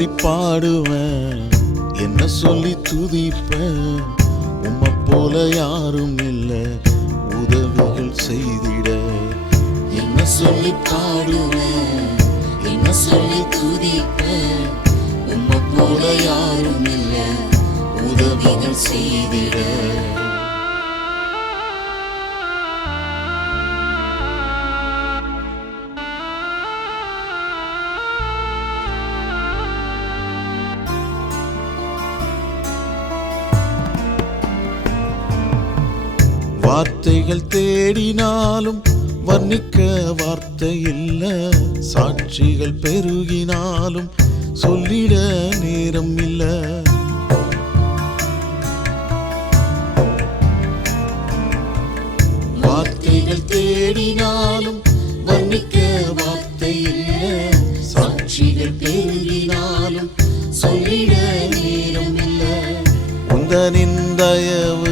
சொல்லி பாடுவேன், என்ன சொல்லி துதிப்பேன். உம்மை போல யாரும் இல்லை உதவிகள் செய்திட. என்ன சொல்லி பாடுவேன், என்ன சொல்லி துதிப்பேன். உம்மை போல யாரும் இல்லை உதவிகள் செய்திட. வார்த்தைகள் தேடினாலும் வர்ணிக்க வார்த்தை இல்ல. சாட்சிகள் பெருகினாலும் சொல்லிட நேரம் இல்ல. வார்த்தைகள் தேடினாலும் வர்ணிக்க வார்த்தை இல்ல. சாட்சிகள் பெருகினாலும் சொல்லிட நேரம் இல்ல. உந்தனின் தயவு